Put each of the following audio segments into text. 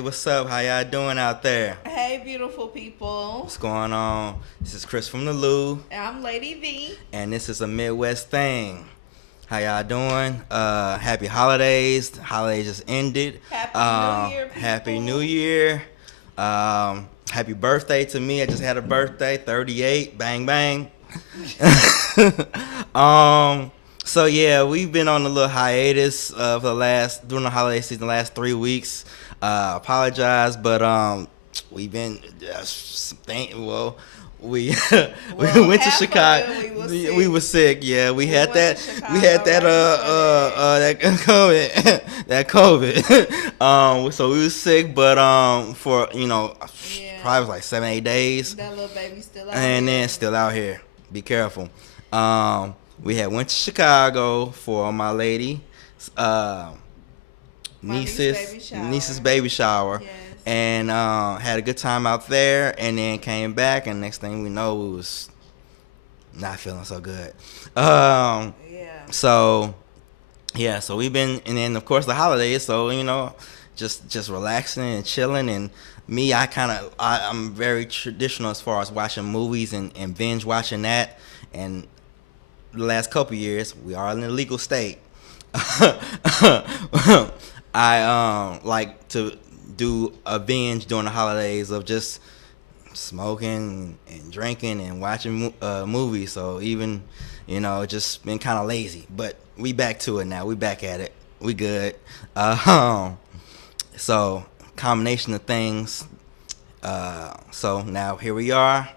Hey, what's up? How y'all doing out there? Hey, beautiful people. What's going on? This is Chris from the Lou, I'm Lady V. and this is a Midwest thing. How y'all doing? Happy holidays. The holidays just ended. Happy New Year, Happy New people. Year. Happy birthday to me. I just had a birthday, 38. Bang bang. um. So yeah, we've been on a little hiatus for during the holiday season, the last 3 weeks. Apologize, but we've been well. We we Well, went to half of Chicago. it we was We sick. were sick. Yeah, we We had went to that. We had Chicago that right before that. that COVID that COVID. So we was sick, but for Yeah, probably was like 7 8 days, that little baby still out and then here. still out here. Be careful. We had went to Chicago for my lady, uh, My niece baby niece's shower. baby shower, Yes. and had a good time out there, and then came back, and next thing we know, we was not feeling so good. Yeah. So yeah, so we've been, and then of course the holidays, so just relaxing and chilling. And me, I'm very traditional as far as watching movies and binge watching that. And the last couple years, we are in a legal state. I like to do a binge during the holidays of just smoking and drinking and watching movies. So even, just been kind of lazy. But we back to it now. We back at it. We good. Uh, so combination of things. So now here we are.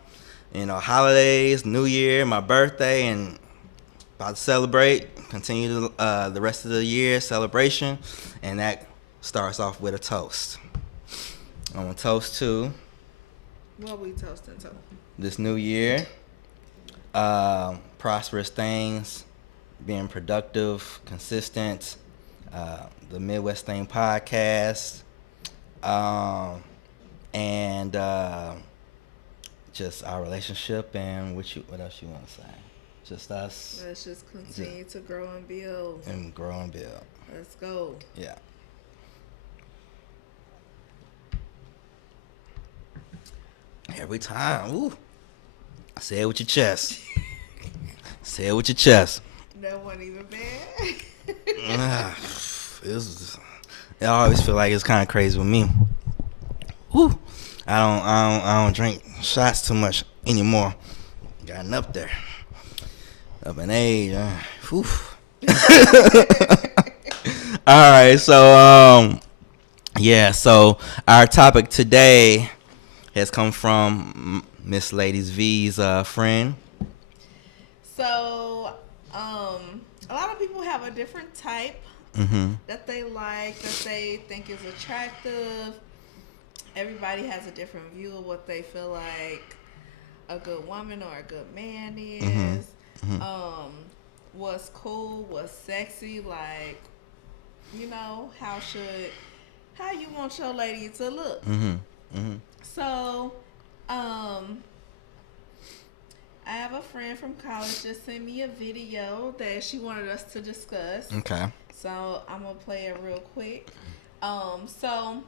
Holidays, New Year, my birthday, and about to celebrate. Continue the rest of the year celebration, and that starts off with a toast. I'm gonna toast to What we toasting to? this new year. Prosperous things, being productive, consistent, the Midwest Thing podcast, um, and just our relationship and what else you want to say? Just us, Let's just just, continue to grow and build. and grow and build. Let's go. Yeah. Every time. Ooh. Say it with your chest. Say it with your chest. That wasn't even bad. Ah, it always feel like it's kind of crazy with me. Woo. I don't drink shots too much anymore. Gotten up there, up in age. Whew. All right, so yeah, so our topic today has come from Miss Ladies V's friend. So, a lot of people have a different type Mm-hmm. that they like, that they think is attractive. Everybody has a different view of what they feel like a good woman or a good man Mm-hmm. is. Mm-hmm. Um, what's cool, what's sexy, like, how you want your lady to look. Mm-hmm. Mm-hmm. So, um, I have a friend from college just sent me a video that she wanted us to discuss. Okay. So I'm gonna play it real quick. So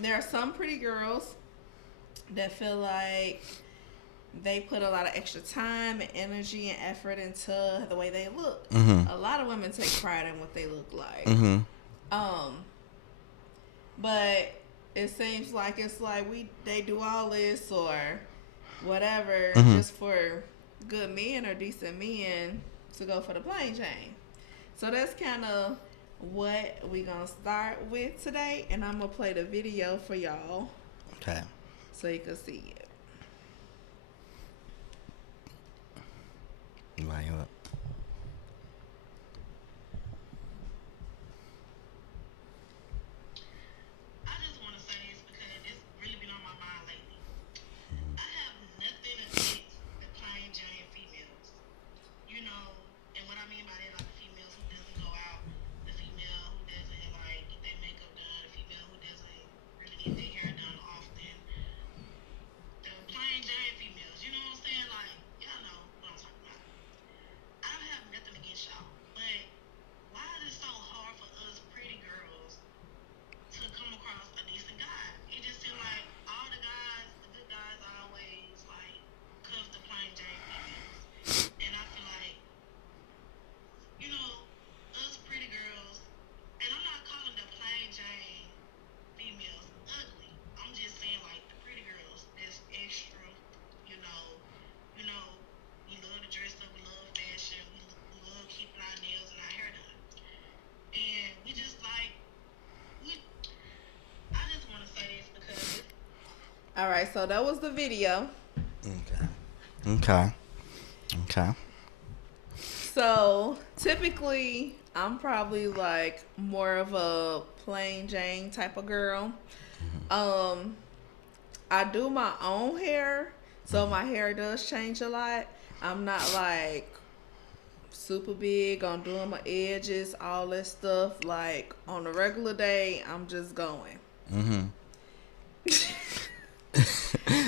there are some pretty girls that feel like they put a lot of extra time and energy and effort into the way they look. Mm-hmm. A lot of women take pride in what they look like. Mm-hmm. Um, but it seems like it's like they do all this or whatever Mm-hmm. just for good men or decent men to go for the plain Jane. So that's kind of what we gonna start with today, and I'm gonna play the video for y'all Okay. so you can see it. Invite you up. All right, so that was the video. Okay. Okay. Okay. So typically, I'm probably like more of a plain Jane type of girl. Um, I do my own hair, so my hair does change a lot. I'm not like super big on doing my edges, all that stuff. Like on a regular day, I'm just going. Mm-hmm.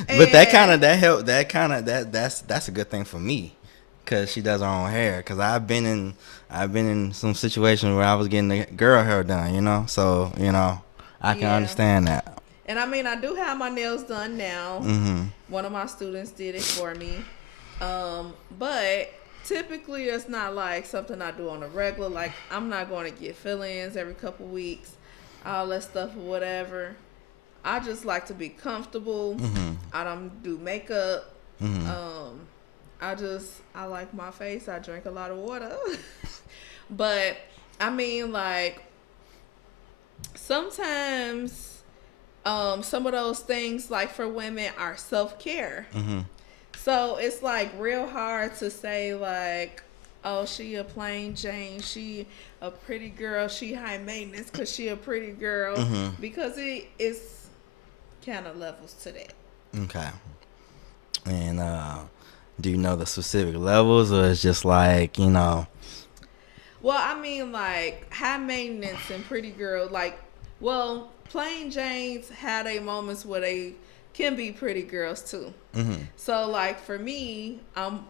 But that kind And of that's a good thing for me, cause she does her own hair. Cause I've been in some situations where I was getting the girl hair done, So I can yeah, understand that. and I mean, I do have my nails done now. Mm-hmm. One of my students did it for me. But typically it's not like something I do on a regular. Like I'm not going to get fill-ins every couple weeks, all that stuff or whatever. I just like to be comfortable. Mm-hmm. I don't do makeup. Mm-hmm. Um, I like my face. I drink a lot of water. But I mean, like sometimes, some of those things, like for women, are self care. Mm-hmm. So it's like real hard to say like, oh, she a plain Jane, she a pretty girl, she high maintenance because she a pretty girl, Mm-hmm. because it is kind of levels to that. Okay. And do you know the specific levels, or it's just like Well, I mean, like high maintenance and pretty girl, like, well, plain Janes had a moments where they can be pretty girls too. Mm-hmm. So, like for me, I'm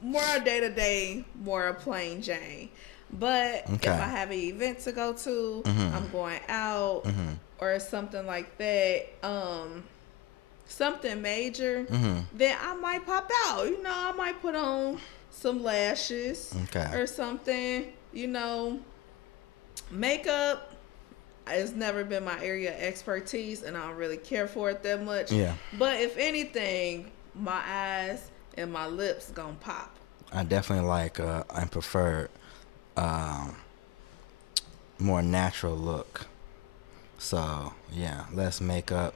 more day to day, more a plain Jane. But if Okay. I have an event to go to, Mm-hmm. I'm going out Mm-hmm. or something like that, something major, Mm-hmm. then I might pop out. I might put on some lashes Okay. or something. Makeup has never been my area of expertise, and I don't really care for it that much. Yeah. But if anything, my eyes and my lips gonna pop. I definitely like I prefer um, more natural look. So yeah, less makeup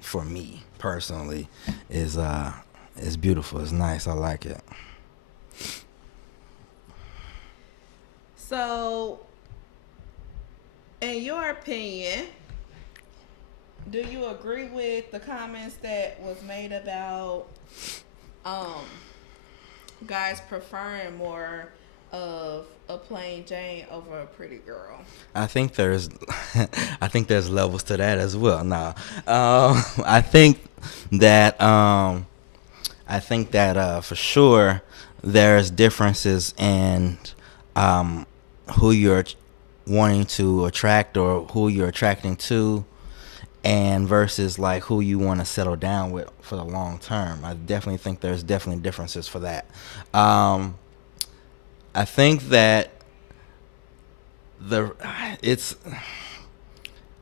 for me personally is beautiful. It's nice. I like it. So, in your opinion, do you agree with the comments that was made about um guys preferring more of a plain Jane over a pretty girl? I think there's I think there's levels to that as well. Now, I think that for sure there's differences in um, who you're wanting to attract or who you're attracting to, and versus like who you want to settle down with for the long term. I definitely think there's definitely differences for that. Um, I think that the it's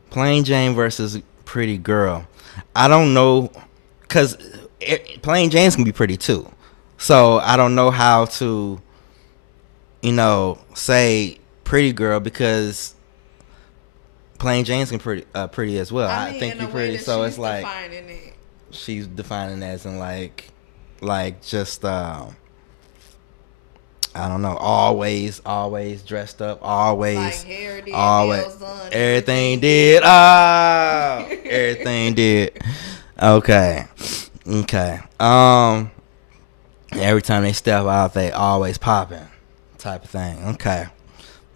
plain Jane versus pretty girl. I don't know, cause plain Janes can be pretty too. So I don't know how to, say pretty girl, because plain Jane's can pretty as well. I I mean, think in a you're way pretty. that So she's it's like defining it. she's defining as in like just I don't know, always dressed up, Like always, hair did, always, nails done, everything did. Oh, everything did. Okay, okay. Every time they step out, they always popping, type of thing. Okay,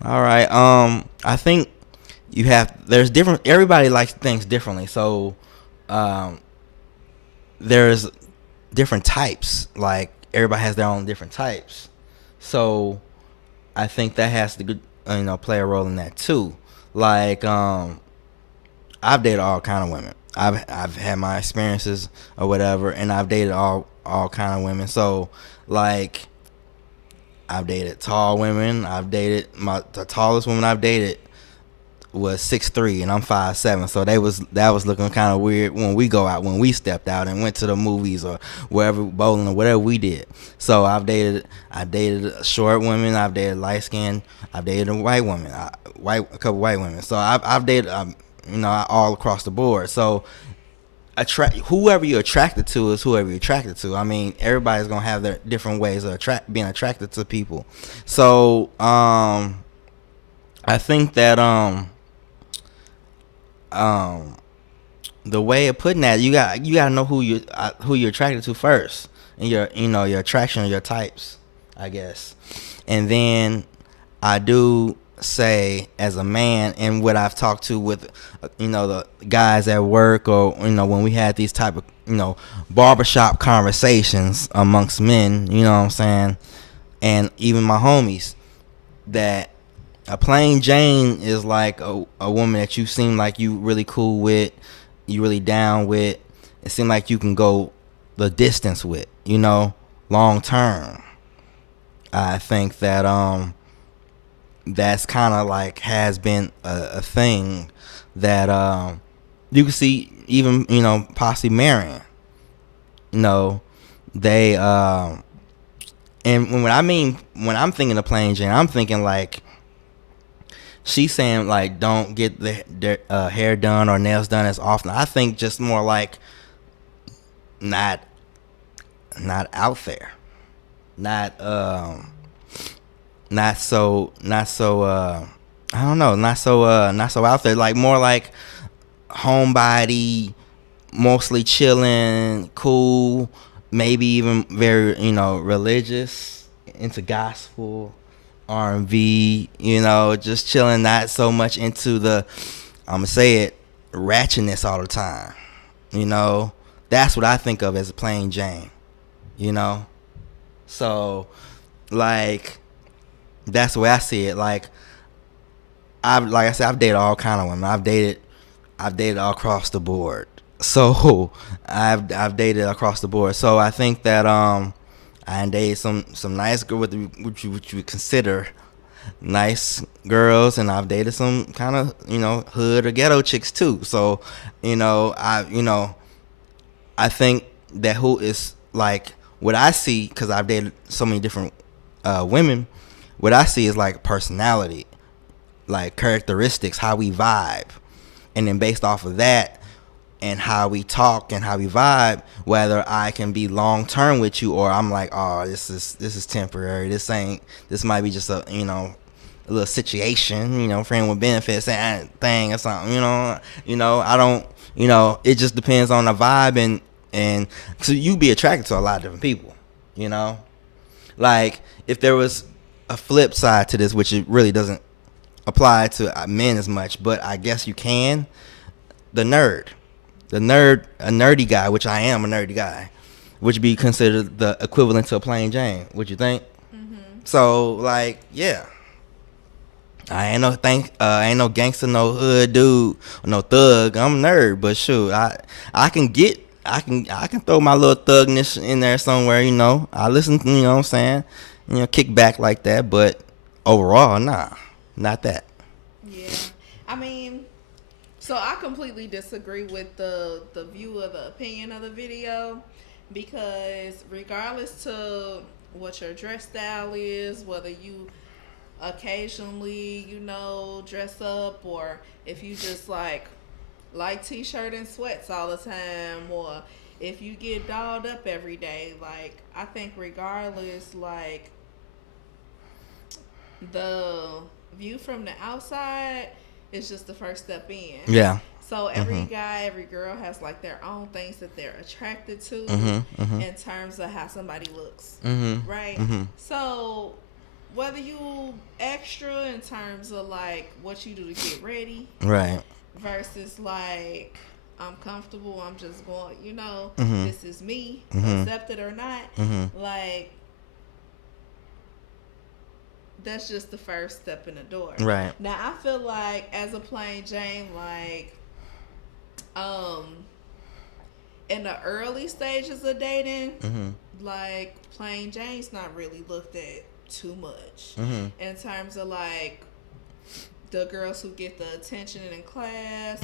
all right. I think there's different. Everybody likes things differently, so um, there's different types. Like everybody has their own different types. So I think that has to play a role in that too. Like I've dated all kind of women. I've had my experiences or whatever, and I've dated all kind of women. So like I've dated tall women. I've dated the tallest woman I've dated was 6'3" and I'm 5'7", so that was looking kind of weird when we stepped out and went to the movies or wherever, bowling or whatever we did. So I dated short women, I've dated light skinned, I've dated a white woman, a couple white women. So I've dated all across the board. So whoever you're attracted to is whoever you're attracted to. I mean, everybody's gonna have their different ways of being attracted to people. So I think that um the way of putting that, you gotta know who you're attracted to first, and your attraction, your types, I guess. And then I do say, as a man, and what I've talked to with the guys at work, or when we had these type of barbershop conversations amongst men, you know what I'm saying, and even my homies, that a plain Jane is like a woman that you seem like you really cool with, you really down with. It seems like you can go the distance with, long term. I think that that's kind of like has been a thing that you can see, even possibly marrying. You know, they and when I'm thinking of plain Jane, I'm thinking like, she's saying like, don't get their hair done or nails done as often. I think just more like not out there, not not so I don't know, not so out there, like more like homebody, mostly chilling, cool, maybe even very religious, into gospel, R&B, just chilling, not so much into the, I'm gonna say it, ratchetness all the time. You know, that's what I think of as a plain Jane. You know, so like that's the way I see it. Like I said, I've dated all kind of women. I've dated all across the board. So I've dated across the board. So I think that I dated some nice girl, what you would consider nice girls, and I've dated some kind of hood or ghetto chicks too. So I think that who is like what I see, because I've dated so many different women. What I see is like personality, like characteristics, how we vibe, and then based off of that and how we talk and how we vibe, whether I can be long term with you, or I'm like, oh, this is temporary. This might be just a little situation, friend with benefits thing or something. I don't. It just depends on the vibe, and so you be attracted to a lot of different people. You know, like if there was a flip side to this, which it really doesn't apply to men as much, but I guess you can. The nerd, a nerdy guy, which I am a nerdy guy, would be considered the equivalent to a plain Jane. Would you think? Mm-hmm. So like, yeah. I ain't no gangster, no hood dude, no thug. I'm a nerd, but shoot, I can throw my little thugness in there somewhere. I listen, what I'm saying, kick back like that. But overall, nah, not that. Yeah. I mean, so I completely disagree with the view of the opinion of the video, because regardless to what your dress style is, whether you occasionally, dress up, or if you just like t-shirt and sweats all the time, or if you get dolled up every day, like I think regardless, like the view from the outside is just the first step in. Yeah. So every guy, every girl has like their own things that they're attracted to in terms of how somebody looks, right? So whether you extra in terms of like what you do to get ready, Right. versus like I'm comfortable, I'm just going, Mm-hmm. this is me, Mm-hmm. accept it or not, Mm-hmm. like that's just the first step in the door. Right. Now I feel like as a plain Jane, like um in the early stages of dating, like plain Jane's not really looked at too much in terms of like the girls who get the attention in class,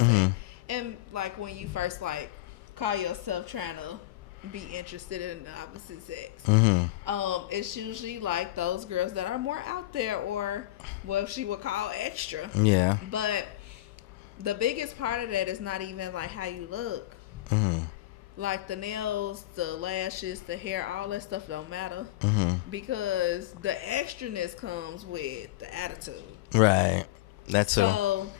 and like when you first like call yourself trying to be interested in the opposite sex. It's usually like those girls that are more out there, or what she would call extra. Yeah. But the biggest part of that is not even like how you look. Mhm. Like the nails, the lashes, the hair, all that stuff don't matter Mhm. because the extraness comes with the attitude. Right. That too. So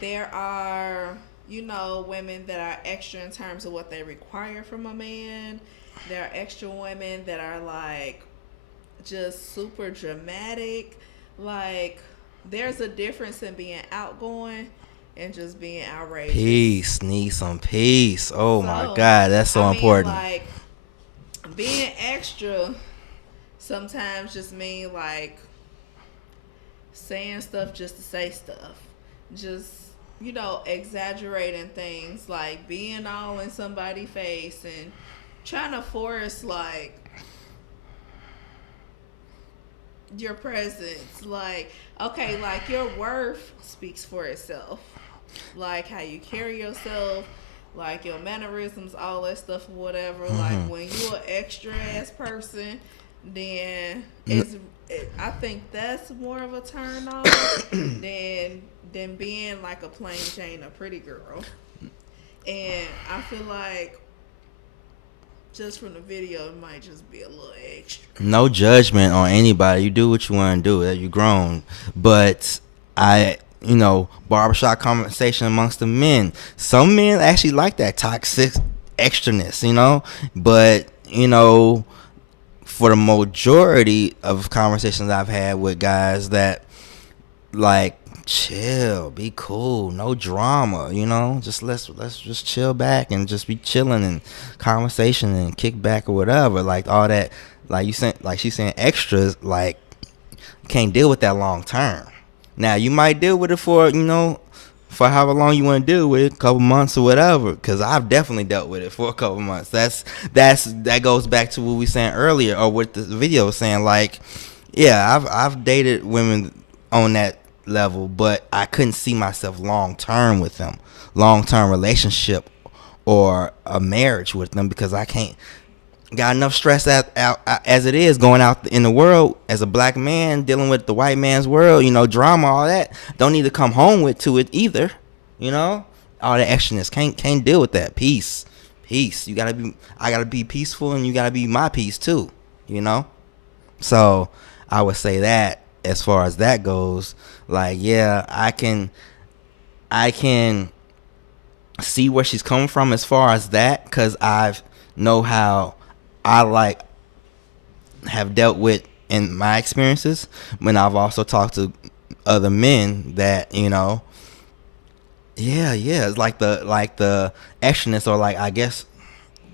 there are, women that are extra in terms of what they require from a man. There are extra women that are like just super dramatic. Like there's a difference in being outgoing and just being outrageous. Peace. Need some peace. Oh my So, God, that's I so mean, important. like being extra sometimes just mean like saying stuff just to say stuff. Just, exaggerating things, like being all in somebody's face and trying to force like your presence. Like, okay, like your worth speaks for itself. Like how you carry yourself, like your mannerisms, all that stuff, whatever. Like Mhm. when you an extra ass person, then N- I think that's more of a turn off than being like a plain Jane, a pretty girl. And I feel like just from the video, it might just be a little extra. no judgment on anybody. You do what you want to do. That you grown. But barbershop conversation amongst the men. Some men actually like that toxic extraness. But for the majority of conversations I've had with guys that like chill, be cool, no drama, just let's just chill back and just be chilling and conversation and kick back or whatever, like all that, like you saying, like she's saying extras, like can't deal with that long term. Now you might deal with it for however long you want to deal with it, a couple months or whatever. Because I've definitely dealt with it for a couple months. That goes back to what we saying earlier, or what the video was saying. Like, yeah, I've dated women on that level, but I couldn't see myself long term with them, long term relationship or a marriage with them because I can't got enough stress out as it is going out in the world as a black man dealing with the white man's world, drama, all that. Don't need to come home with to it either, you know. All the extraness can't deal with that. Peace. I gotta be peaceful, and you gotta be my peace too, you know. So I would say that as far as that goes, like yeah, I can see where she's coming from as far as that, because I've know how I like have dealt with in my experiences when I've also talked to other men that yeah, it's like the extraness, or like I guess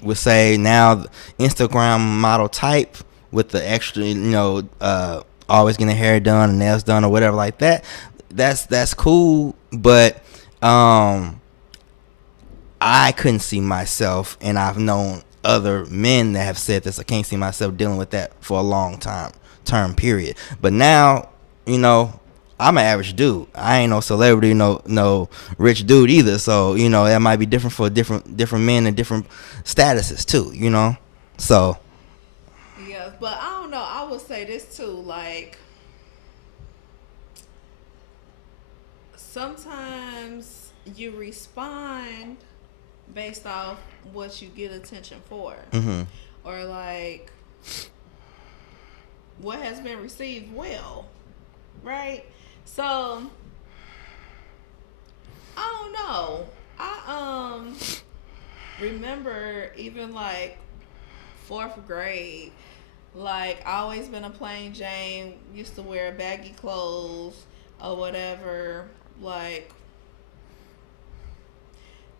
would say now Instagram model type with the extra, always getting hair done and nails done or whatever like that. That's cool, but um I couldn't see myself, and I've known other men that have said this. I can't see myself dealing with that for a long term period. But now, you know, I'm an average dude. I ain't no celebrity, no rich dude either. So that might be different for different men and different statuses too. So Yeah, but I don't know. I would say this too. Like sometimes you respond based off what you get attention for, mhm, or like what has been received well, right? So I don't know. I remember even like fourth grade, like I always been a plain Jane, used to wear baggy clothes or whatever, like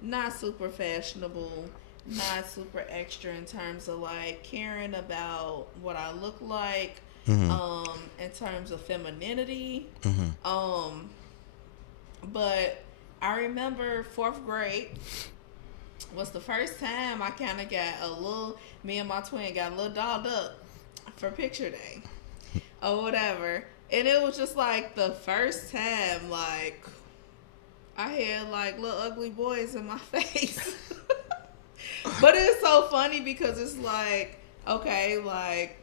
not super fashionable, not super extra in terms of like caring about what I look like, mhm, in terms of femininity. mhm. Um, but I remember fourth grade was the first time I kind of got a little, me and my twin got a little dolled up for picture day or whatever. And it was just like the first time, like, I had like little ugly boys in my face. But it's so funny because it's like, okay, like,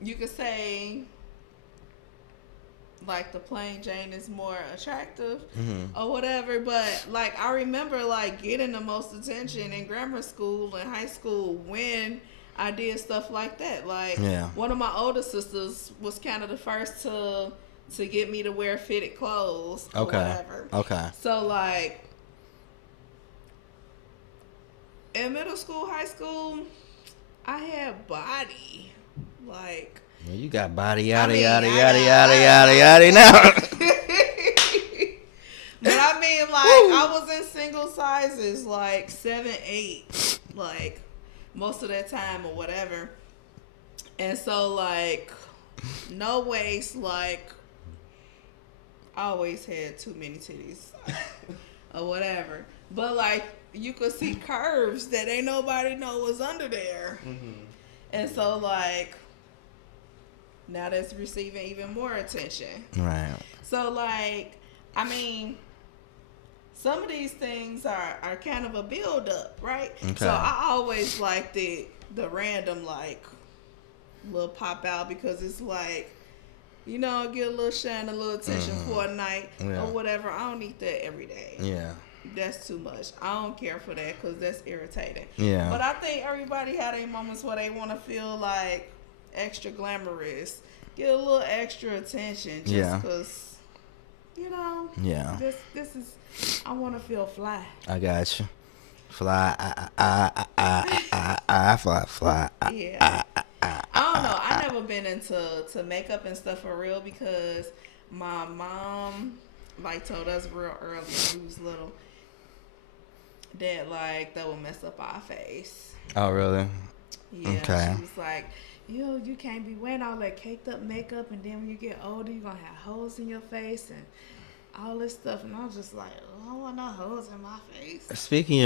you could say like the plain Jane is more attractive Mm-hmm. or whatever. But like I remember like getting the most attention in grammar school and high school when I did stuff like that. Like Yeah. one of my older sisters was kind of the first to get me to wear fitted clothes or Okay. whatever. Okay. So like in middle school, high school, I had body. Like Well, you got body I yada mean, yada I yada got yada I yada got yada now. But I mean, like, I was in single sizes, like 7, 8, like most of that time or whatever. And so, like, no waist, like, I always had too many titties or whatever. But, like, you could see curves that ain't nobody know was under there. Mm-hmm. And so, like, now that's receiving even more attention. Right. So, like, I mean, some of these things are kind of a build up, right? Okay. So I always like the random like little pop out because it's like, you know, get a little shine, a little attention for a night Yeah. or whatever. I don't need that every day. Yeah. That's too much. I don't care for that because that's irritating. Yeah. But I think everybody had their moments where they want to feel like extra glamorous, get a little extra attention just because, you know, Yeah. this is, I want to feel fly. I got you. Fly. Fly. Yeah. I don't know. I never been into makeup and stuff for real because my mom like told us real early when we was little that like that would mess up our face. Oh, really? Yeah. Okay. She was like, you can't be wearing all that caked up makeup and then when you get older you're gonna have holes in your face and all this stuff, and I was just like, I don't want no holes in my face. Speaking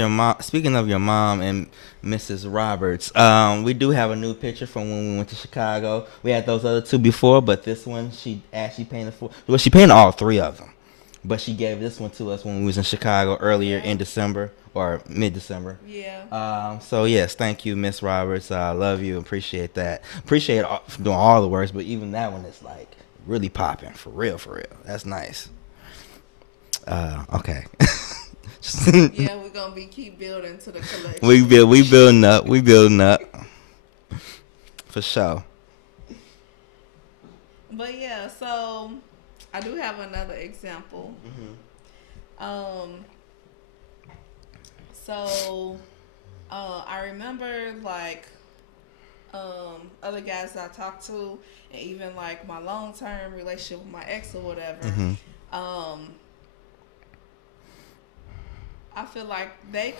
of your mom and Mrs. Roberts, we do have a new picture from when we went to Chicago. We had those other two before, but this one she actually painted for. Well, she painted all three of them, but she gave this one to us when we was in Chicago earlier in December or mid-December. Yeah. So yes, thank you, Miss Roberts. I love you. Appreciate that. Appreciate doing all the works, but even that one is like really popping for real. That's nice. Okay. Yeah, we're gonna keep building to the collection. We building up. We building up. For sure. But yeah, so I do have another example. So I remember like other guys I talked to, and even like my long term relationship with my ex or whatever. I feel like they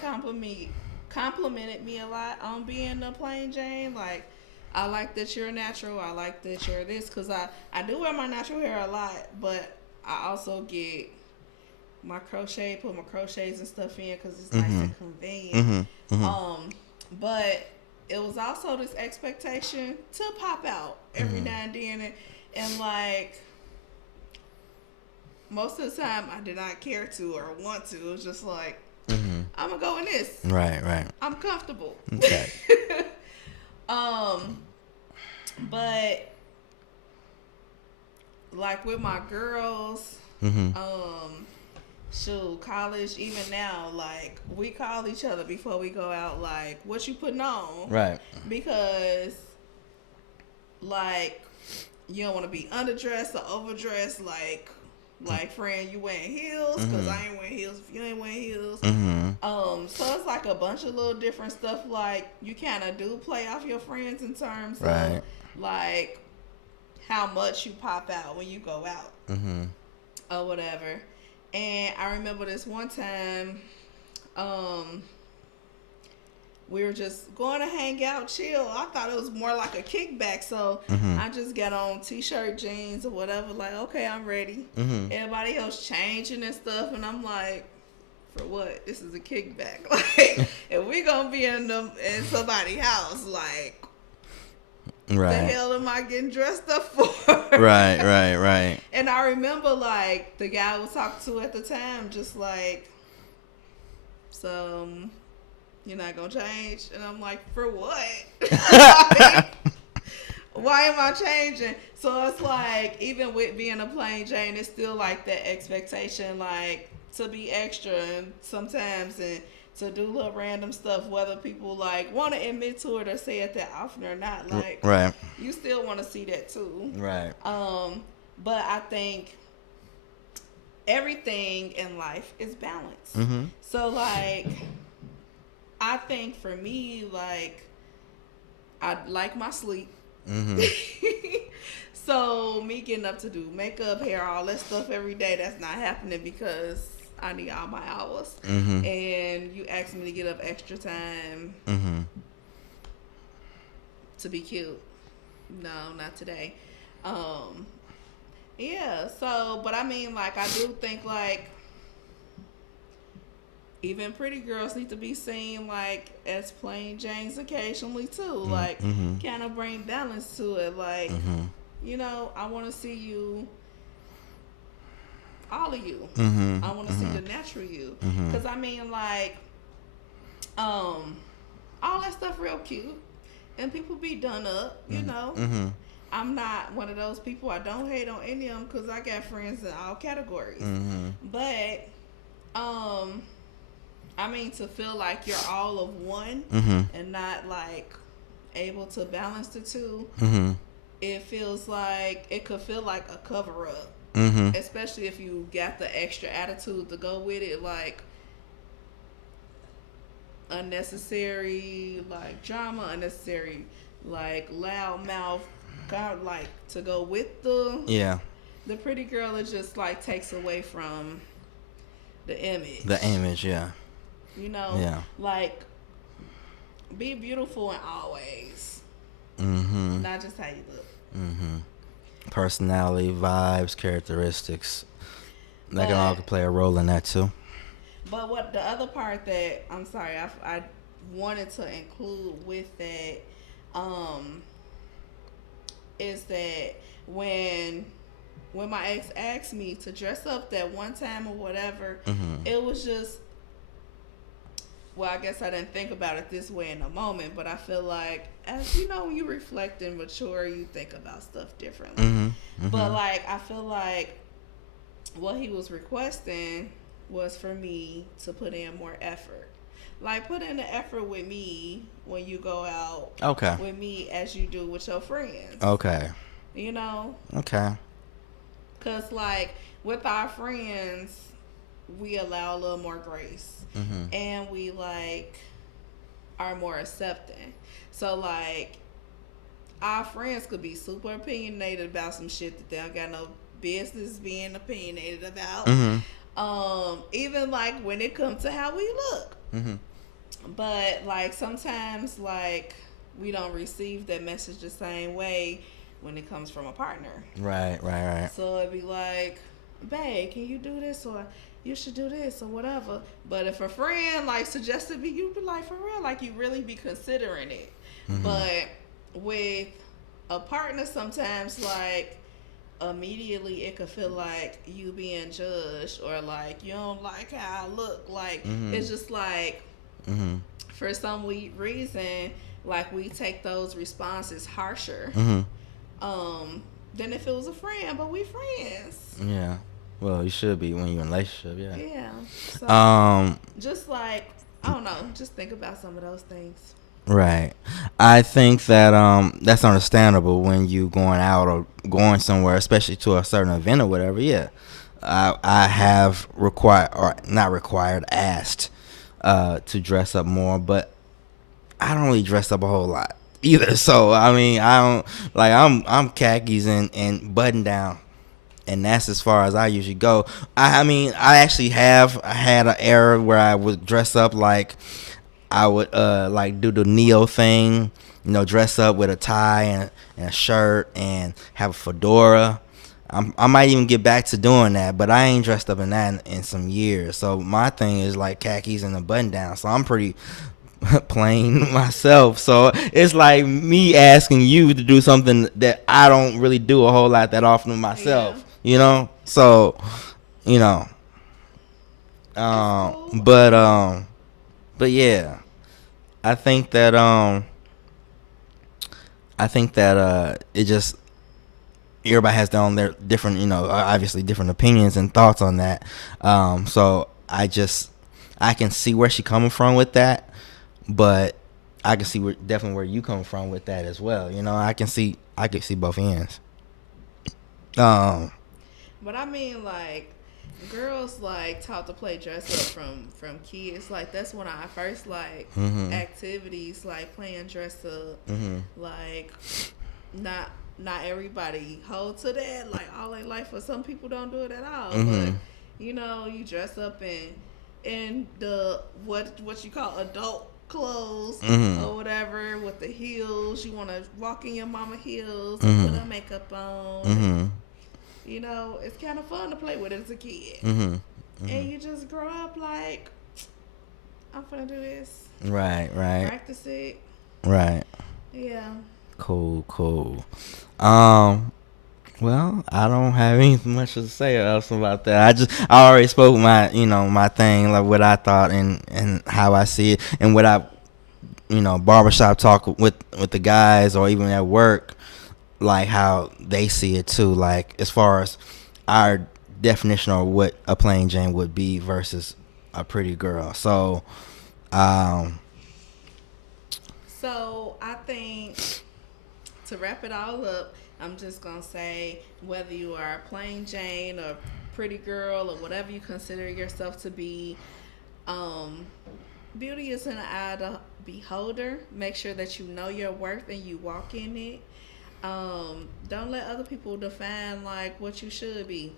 complimented me a lot on being a plain Jane. Like, I like that you're natural. I like that you're this. Because I do wear my natural hair a lot. But I also get my crochet, put my crochets and stuff in because it's nice and convenient. But it was also this expectation to pop out every now and then. And like, most of the time, I did not care to or want to. It was just like, I'm gonna go in this. Right. I'm comfortable. Okay. But like with my girls, shoot, college, even now, like we call each other before we go out. Like, what you putting on? Right. Because like you don't want to be underdressed or overdressed. Like, friend, you wearing heels? Because I ain't wearing heels if you ain't wearing heels. So it's like a bunch of little different stuff. Like, you kind of do play off your friends in terms of, like, how much you pop out when you go out. Or whatever. And I remember this one time, we were just going to hang out, chill. I thought it was more like a kickback. So I just got on t-shirt, jeans, or whatever. Like, okay, I'm ready. Everybody else changing and stuff. And I'm like, for what? This is a kickback. Like, if we going to be in somebody's house, like, the hell am I getting dressed up for? Right. And I remember, like, the guy I was talking to at the time, just like, so... You're not gonna change? And I'm like, for what? Like, Why am I changing? So it's like, even with being a plain Jane, it's still like that expectation, like to be extra and sometimes and to do little random stuff, whether people like want to admit to it or say it that often or not. Like, Right. you still want to see that too. Right. But I think everything in life is balance. Mm-hmm. So like, I think for me, like, I like my sleep. Mm-hmm. So me getting up to do makeup, hair, all that stuff every day, that's not happening because I need all my hours. Mm-hmm. And you ask me to get up extra time Mm-hmm. to be cute. No, not today. Um, yeah, so but I mean, like, I do think like even pretty girls need to be seen like as plain Janes occasionally too. Like, Mm-hmm. kind of bring balance to it. Like, Mm-hmm. I want to see you, all of you. Mm-hmm. I want to see Mm-hmm. the natural you. Mm-hmm. Cause I mean, like, all that stuff real cute, and people be done up. Mm-hmm. I'm not one of those people. I don't hate on any of them because I got friends in all categories. Mm-hmm. But, I mean, to feel like you're all of one Mm-hmm. and not like able to balance the two, Mm-hmm. it feels like it could feel like a cover up, Mm-hmm. especially if you got the extra attitude to go with it, like unnecessary like drama, unnecessary like loud mouth, kind of like to go with Yeah. the pretty girl. It just like takes away from the image. The image. Yeah. Yeah. Like, be beautiful in all ways, Mm-hmm. not just how you look. Mm-hmm. Personality, vibes, characteristics. They can all But play a role in that too. but what the other part that I'm sorry, I wanted to include with that, um, is that when my ex asked me to dress up that one time or whatever, Mm-hmm. it was just, well, I guess I didn't think about it this way in the moment, but I feel like, as you know, when you reflect and mature, you think about stuff differently. Mm-hmm. But Mm-hmm. like, I feel like what he was requesting was for me to put in more effort. Like, put in the effort with me when you go out Okay. with me as you do with your friends. Okay. You know? Okay. Because, like, with our friends, we allow a little more grace. Mm-hmm. And we, like, are more accepting. So, like, our friends could be super opinionated about some shit that they don't got no business being opinionated about. Mm-hmm. Even like when it comes to how we look. Mm-hmm. But like sometimes like we don't receive that message the same way when it comes from a partner. Right. Right. Right. So it'd be like, babe, can you do this, or you should do this, or whatever. But if a friend like suggested me, you'd be like, for real, like you really be considering it. Mm-hmm. But with a partner, sometimes like immediately it could feel like you being judged, or like you don't like how I look. Like, Mm-hmm. it's just like, Mm-hmm. for some reason, like we take those responses harsher Mm-hmm. than if it was a friend. But we friends. Yeah. Well, you should be when you're in a relationship. Yeah. Yeah. So just like, I don't know, just think about some of those things. Right. I think that that's understandable when you going out or going somewhere, especially to a certain event or whatever. Yeah. I have required, or not required, asked to dress up more, but I don't really dress up a whole lot either. So I mean, I don't like, I'm khakis and button down, and that's as far as I usually go. I mean, I actually I had an era where I would dress up like I would like do the Neo thing, dress up with a tie and a shirt and have a fedora. I might even get back to doing that, but I ain't dressed up in that in some years. So my thing is like khakis and a button down. So I'm pretty plain myself. So it's like me asking you to do something that I don't really do a whole lot that often myself. So you know, It's cool. but yeah, I think that I think that it just everybody has their different, obviously different opinions and thoughts on that. So I can see where she coming from with that, but I can see definitely where you come from with that as well. I can see both ends. Um, But I mean, like, girls like taught to play dress up from kids. Like that's one of our first like mhm, activities, like playing dress up. mhm, Like not not everybody hold to that like all their life, but some people don't do it at all. But mhm, you dress up in the what you call adult clothes mhm, or whatever with the heels. You want to walk in your mama heels and put mhm, her makeup on, and mhm, it's kind of fun to play with as a kid. mhm, And mhm. you just grow up like, I'm gonna do this, Right, right, practice it. right. Yeah. Cool, cool. Um, well, I don't have anything much to say else about that. I already spoke my, my thing, like what I thought and how I see it, and what I, barbershop talk with the guys or even at work, like how they see it too. Like as far as our definition of what a plain Jane would be versus a pretty girl. So, um, So I think to wrap it all up, I'm just gonna say whether you are a plain Jane or pretty girl or whatever you consider yourself to be, um, beauty is in the eye of the beholder. Make sure that you know your worth and you walk in it. Don't let other people define like what you should be.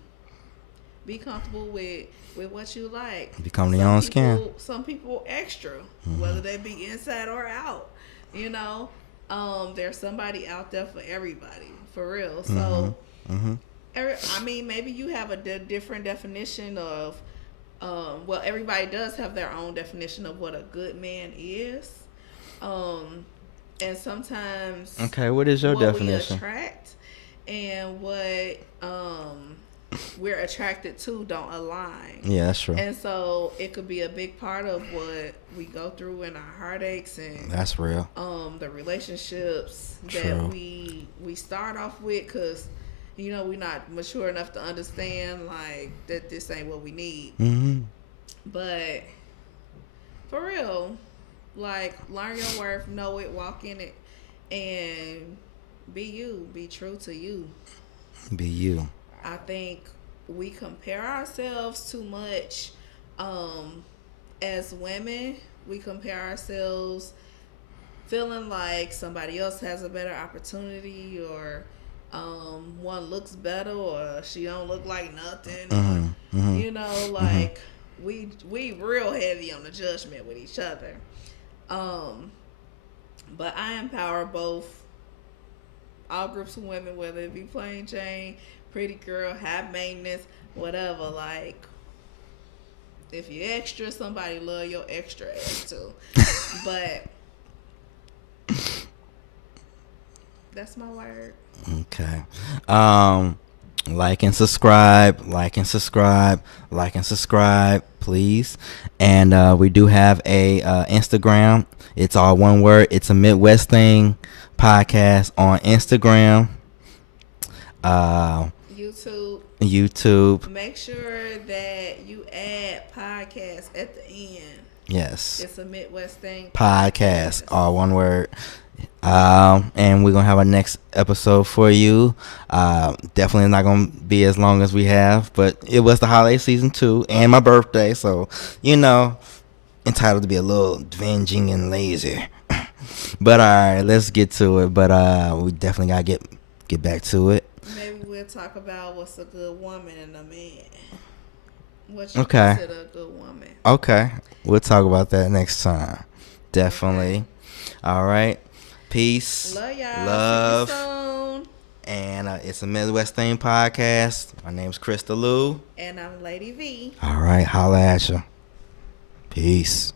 Be comfortable with what you like. become your own skin. Some people extra, Mhm. whether they be inside or out. You know, there's somebody out there for everybody, for real. Mhm. So, Mhm. I mean, maybe you have a different definition of. Well, everybody does have their own definition of what a good man is. Um, and sometimes Okay, what is your what we definition? attract and what we're attracted to don't align. Yeah, that's true. And so it could be a big part of what we go through in our heartaches and That's real. the relationships that True. we start off with, because we're not mature enough to understand like that this ain't what we need. Mhm. But for real, like learn your worth, know it, walk in it, and be you, be true to you. Be you. I think we compare ourselves too much. Um, as women, we compare ourselves feeling like somebody else has a better opportunity, or one looks better, or she don't look like nothing, or Mhm. Mhm. Mhm. like we real heavy on the judgment with each other. Um, but I empower both all groups of women, whether it be plain Jane, pretty girl, high maintenance, whatever. Like, if you extra, somebody love your extra ass too. But that's my word. Okay. Um, like and subscribe, like and subscribe, like and subscribe, please. And we do have a Instagram. It's all one word. It's a Midwest thing podcast on Instagram, uh, YouTube. YouTube. Make sure that you add podcast at the end. Yes, It's a Midwest thing podcast, podcast. all one word. And we're gonna have our next episode for you. Definitely not gonna be as long as we have, but it was the holiday season too, and my birthday, so you know, entitled to be a little venging and lazy. But all right, let's get to it. But we definitely gotta get back to it. Maybe we'll talk about what's a good woman and a man. What you Okay, consider a good woman. okay, we'll talk about that next time. Okay. Definitely. All right. Peace, Love y'all. See you love. soon. And it's a Midwest Thing podcast. My name's Krista Lou. And I'm Lady V. All right, holla at you. Peace.